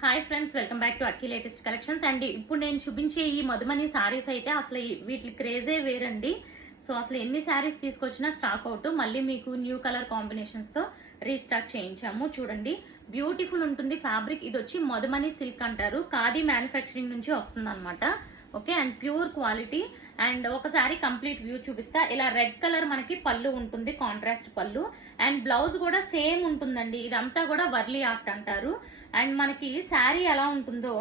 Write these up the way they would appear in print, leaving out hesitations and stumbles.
Hi friends, welcome back to Akki latest collections. And ఇప్పుడు నేను చూపించే ఈ మధుమని సారీస్ అయితే అసలు వీటి క్రేజే వేరండి. సో అసలు ఎన్ని సారీస్ తీసుకొచ్చినా స్టాక్ అవుట్. మళ్ళీ మీకు న్యూ కలర్ కాంబినేషన్స్ తో రీస్టాక్ చేయించాము. చూడండి, బ్యూటిఫుల్ ఉంటుంది ఫ్యాబ్రిక్. ఇది వచ్చి మధుమని సిల్క్ అంటారు, ఖాదీ మ్యానుఫ్యాక్చరింగ్ నుంచి వస్తుంది అనమాట. Okay, and pure quality. And ఒకసారి కంప్లీట్ వ్యూ చూపిస్తా. ఇలా రెడ్ కలర్ మనకి పళ్ళు ఉంటుంది, కాంట్రాస్ట్ పళ్ళు. అండ్ బ్లౌజ్ కూడా సేమ్ ఉంటుందండి. ఇదంతా కూడా వర్లీ ఆర్ట్ అంటారు. అండ్ మనకి శారీ ఎలా ఉంటుందో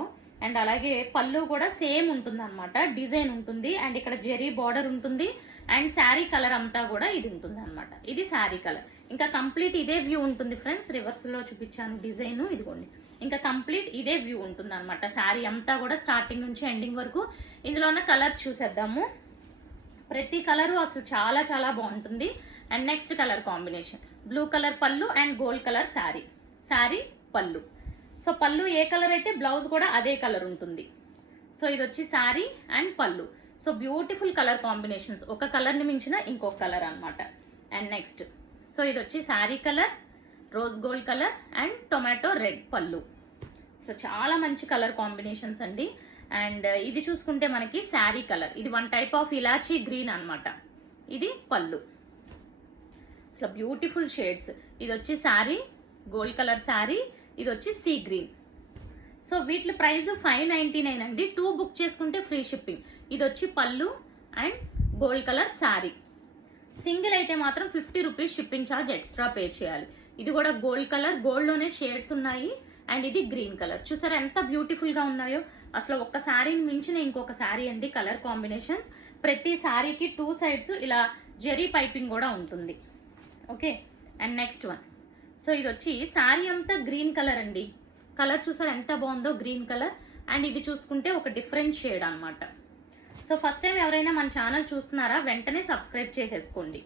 అండ్ అలాగే పళ్ళు కూడా సేమ్ ఉంటుంది అనమాట. డిజైన్ ఉంటుంది అండ్ ఇక్కడ జెరీ బార్డర్ ఉంటుంది. అండ్ శారీ కలర్ అంతా కూడా ఇది ఉంటుంది అనమాట. ఇది శారీ కలర్. ఇంకా కంప్లీట్ ఇదే వ్యూ ఉంటుంది ఫ్రెండ్స్. రివర్స్ లో చూపించాను డిజైన్, ఇదిగోండి. ఇంకా కంప్లీట్ ఇదే వ్యూ ఉంటుంది అనమాట. శారీ అంతా కూడా స్టార్టింగ్ నుంచి ఎండింగ్ వరకు. ఇందులో ఉన్న కలర్స్ చూసేద్దాము. ప్రతి కలరు అసలు చాలా చాలా బాగుంటుంది. And next colour combination blue colour పళ్ళు and gold colour sari. Sari పళ్ళు. సో పళ్ళు ఏ కలర్ అయితే బ్లౌజ్ కూడా అదే కలర్ ఉంటుంది. సో ఇది వచ్చి శారీ అండ్ పళ్ళు. So beautiful colour combinations. ఒక కలర్ ని మించిన ఇంకొక కలర్ అనమాట. అండ్ నెక్స్ట్ సో ఇది వచ్చి sari colour, rose gold colour and tomato red పళ్ళు. సో చాలా మంచి కలర్ కాంబినేషన్స్ అండి. అండ్ ఇది చూసుకుంటే మనకి శారీ కలర్. ఇది one type of elaichi green అనమాట. ఇది పళ్ళు. So beautiful shades. ఇది వచ్చి శారీ గోల్డ్ కలర్ శారీ, ఇది వచ్చి సీ గ్రీన్. సో వీటి ప్రైస్ 599 అండి. 2 బుక్ చేసుకుంటే ఫ్రీ షిప్పింగ్. ఇది వచ్చి పళ్ళు and gold colour sari. Single అయితే మాత్రం 50 rupees shipping charge extra pay చేయాలి. ఇది కూడా గోల్డ్ కలర్, గోల్డ్ లోనే షేడ్స్ ఉన్నాయి. అండ్ ఇది గ్రీన్ కలర్. చూసారా ఎంత బ్యూటిఫుల్ గా ఉన్నాయో. అసలు ఒక్క శారీని మించిన ఇంకొక శారీ అండి. Colour combinations. ప్రతి శారీకి 2 సైడ్స్ ఇలా జెరీ పైపింగ్ కూడా ఉంటుంది. Okay, and next one. So ఇది వచ్చి శారీ అంతా గ్రీన్ కలర్ అండి. కలర్ చూసారు ఎంత బాగుందో, గ్రీన్ కలర్. అండ్ ఇది చూసుకుంటే ఒక డిఫరెంట్ షేడ్ అనమాట. సో ఫస్ట్ టైం ఎవరైనా మన ఛానల్ చూస్తున్నారా, వెంటనే సబ్స్క్రైబ్ చేసేసుకోండి.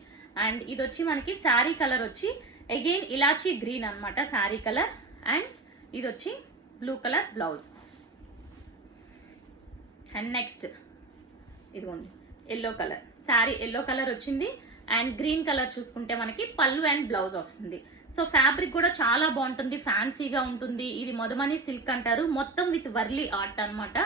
అండ్ ఇది వచ్చి మనకి శారీ కలర్ వచ్చి అగైన్ ఇలాచీ గ్రీన్ అనమాట శారీ కలర్. అండ్ ఇది వచ్చి blue colour blouse. And next ఇదిగోండి yellow colour sari. Yellow colour వచ్చింది. అండ్ గ్రీన్ కలర్ చూసుకుంటే మనకి పళ్ళు అండ్ బ్లౌజ్ వస్తుంది. సో ఫ్యాబ్రిక్ కూడా చాలా బాగుంటుంది, ఫ్యాన్సీగా ఉంటుంది. ఇది మధుమని సిల్క్ అంటారు. మొత్తం విత్ వర్లీ ఆర్ట్ అనమాట.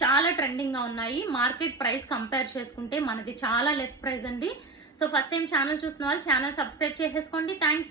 చాలా ట్రెండింగ్ గా ఉన్నాయి. మార్కెట్ ప్రైస్ కంపేర్ చేసుకుంటే మనది చాలా లెస్ ప్రైస్ అండి. సో ఫస్ట్ టైం ఛానల్ చూస్తున్న వాళ్ళు ఛానల్ సబ్స్క్రైబ్ చేసేసుకోండి. Thank you.